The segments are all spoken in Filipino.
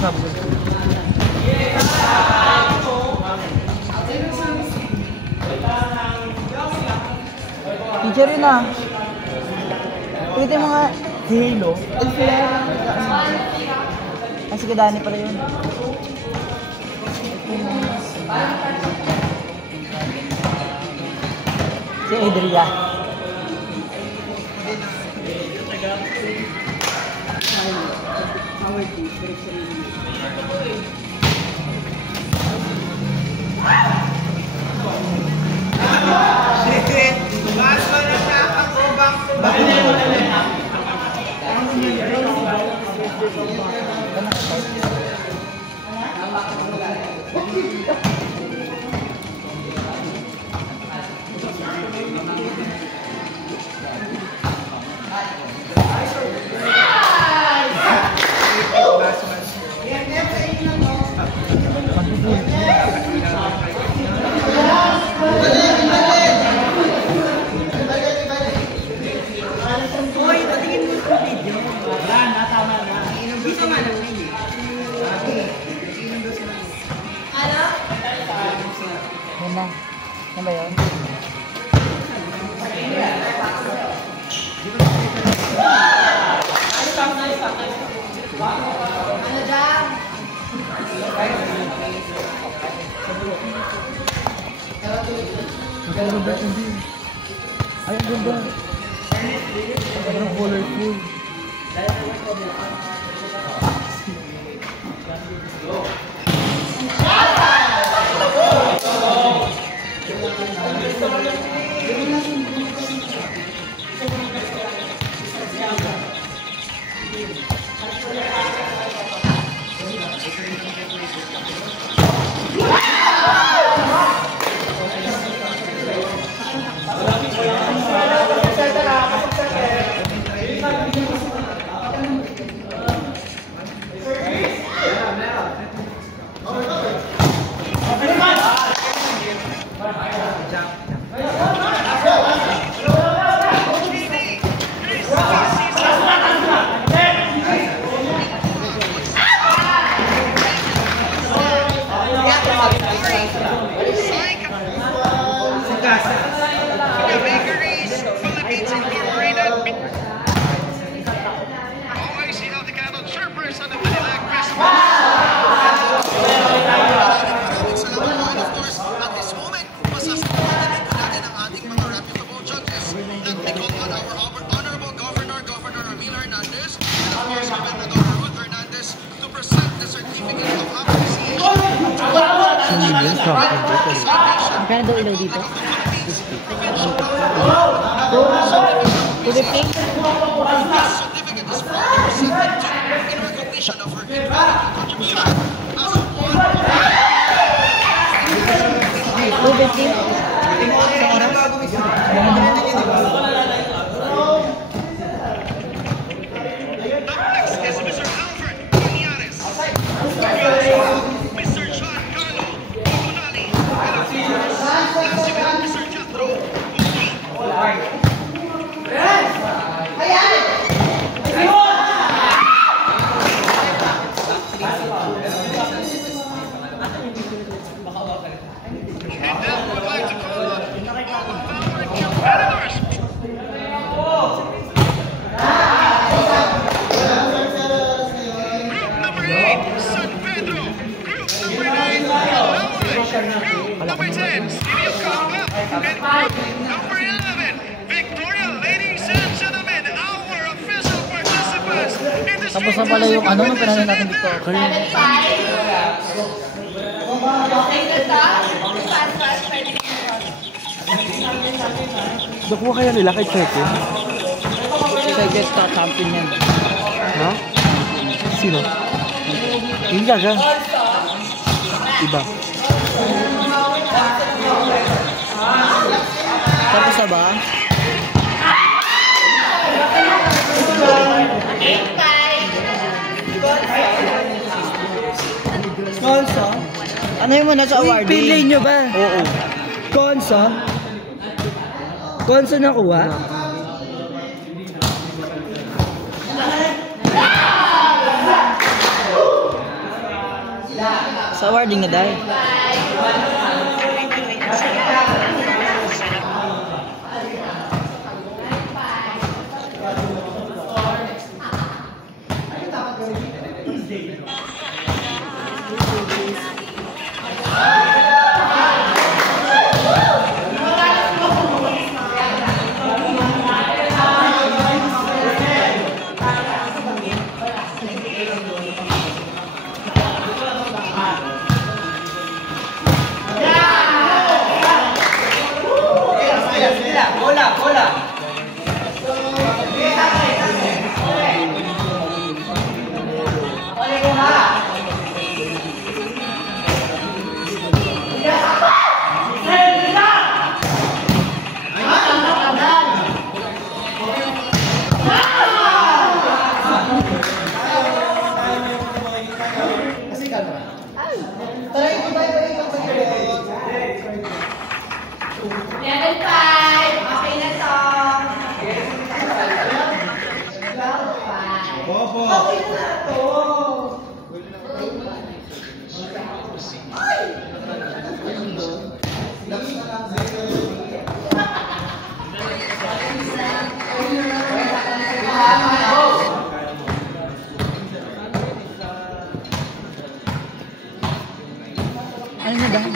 Teacher yun ah. Pwede mga Halo. Ay, si Kadani pala yun. Si Adria. Ano ba yun? Ano dyan? Magkano ba hindi? Ay, ang ganda. Ang colorful. Magkano daw ilaw dito? 7-5. Tapos na pala yung ano nung pinanay natin dito. Nakuha kaya nila kay Circuit? Circuit champion yan. Ha? Sino? Hindi ka. Iba. Tapos na ba? Konso? Ano yung muna sa awarding? Pinlay nyo ba? Oo. Konso? Konso nakuha? awarding na dahil. Ano na dahil?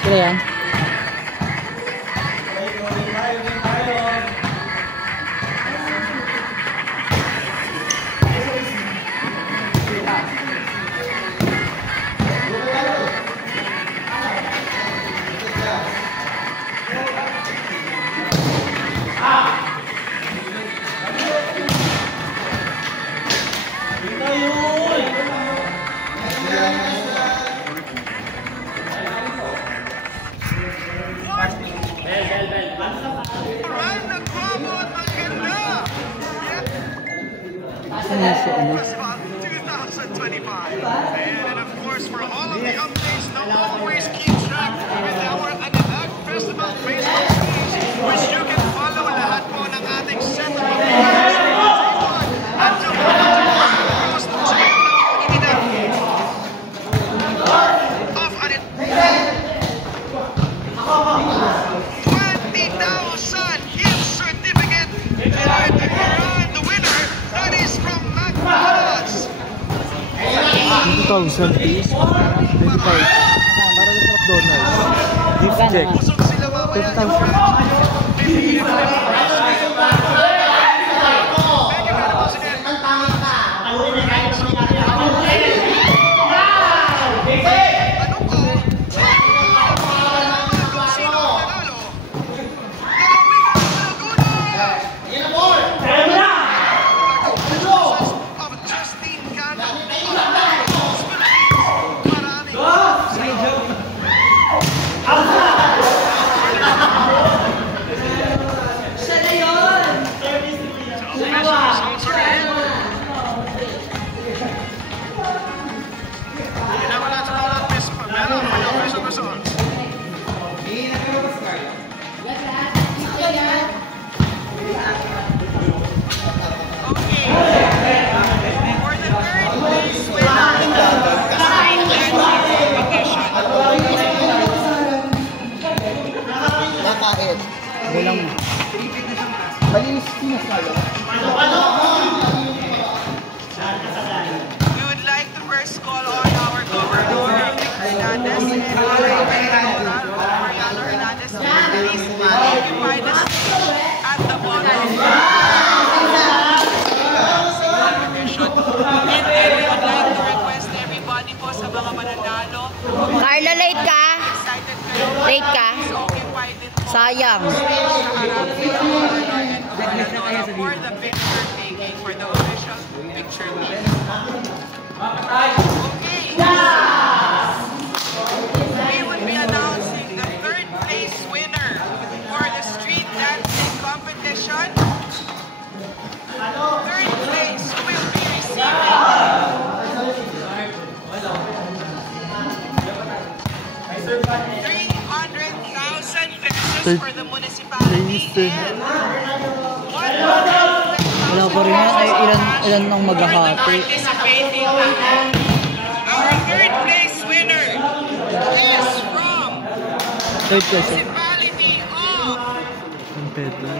Sila yan? And of course, for all of the updates to always keep track with our Anibag Festival Facebook page, which you can follow lahat po ng ating set of videos at to post to check of Anibag 20,000 gift certificate for the grand winner that is from McDonald's. 2,000 piece. 20,000. Para sa McDonald's. Gift check. 20,000. We would like to first call on our Governor Hernandez and Mariano Hernandez to please occupy the stage at the bottom. And then we would like to request everybody po sa mga mananalo. Carla, late ka? Excited kayo. Late ka? Please occupy the Sayang. stage sa harap ni Governor and Gobernadora for the picture taking for the official picture meeting. Okay. We would be announcing the third place winner for the street dancing competition. Third place will be receiving 300,000 pesos for the municipal. Wala pa rin yan. Ay, ilan nang maghahati. Our third place winner is from Third place. Municipality of Pedro.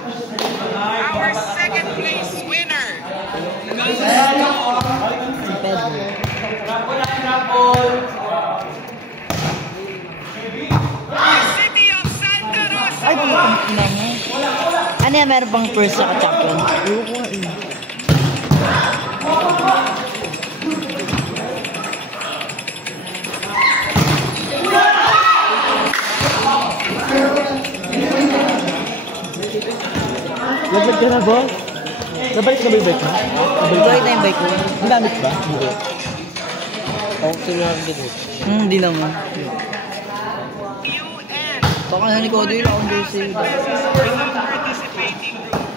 Our second place winner goes to the City of Santa Rosa. Ay, putang ina mo. Ano yan, meron bang first sa champion? Ayoko nga eh. Laglag ka na, boss? Nabalik na ba yung bike mo? Nabalik na yung bike ko. Ginamit ba? Hindi. Oo, sinulang dito. Hindi naman. UN Baka na ni Cody lang akong jersey. is a participating group.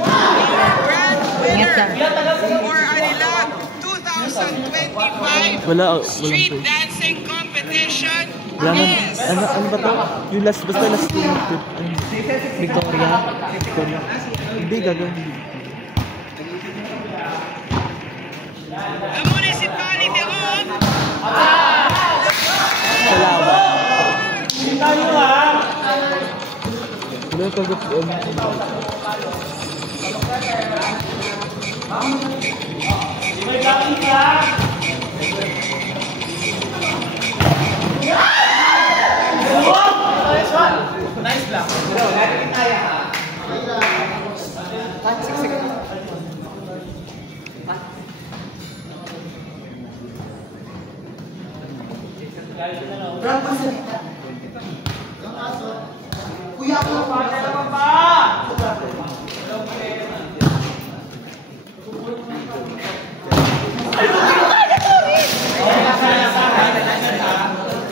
Grand Ingat ka. winner for Anilag 2025 Walang Street place. Dancing Competition Wala man. is Ano ba to? Yung last, basta last team. Victoria. Victoria. Hindi, gagawin. the Municipality of Salawa. Wala yung kagap.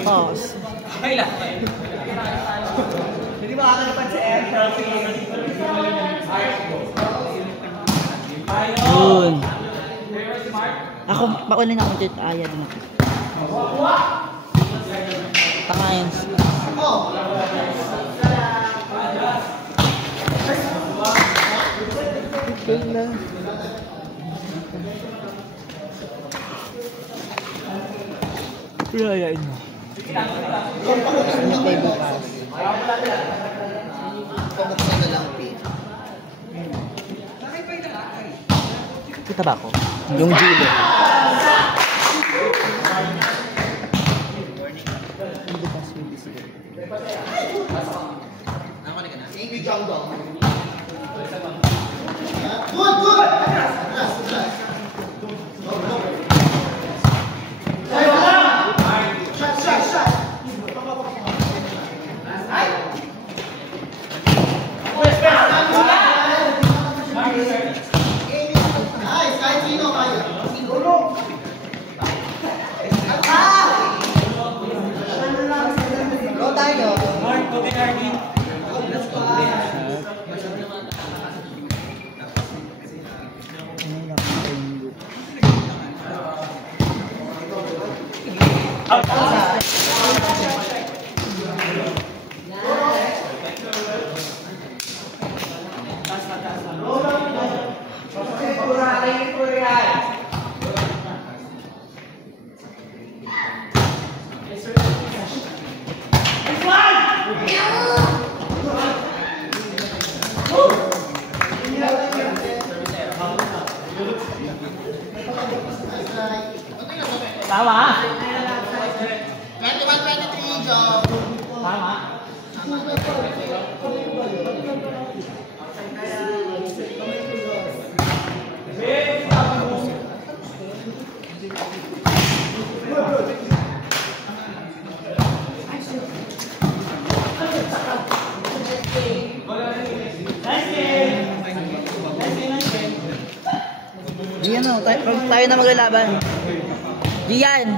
Pause. Yun. Ako, pakulin ako dito. Aya din ako. Tangayan. Okay na. Ayayain mo. Ano play bukas? Kita ba ako? Yung Julo. Tama. 21-23, Joe. Tama. Gian, tayo na maglalaban. Gian!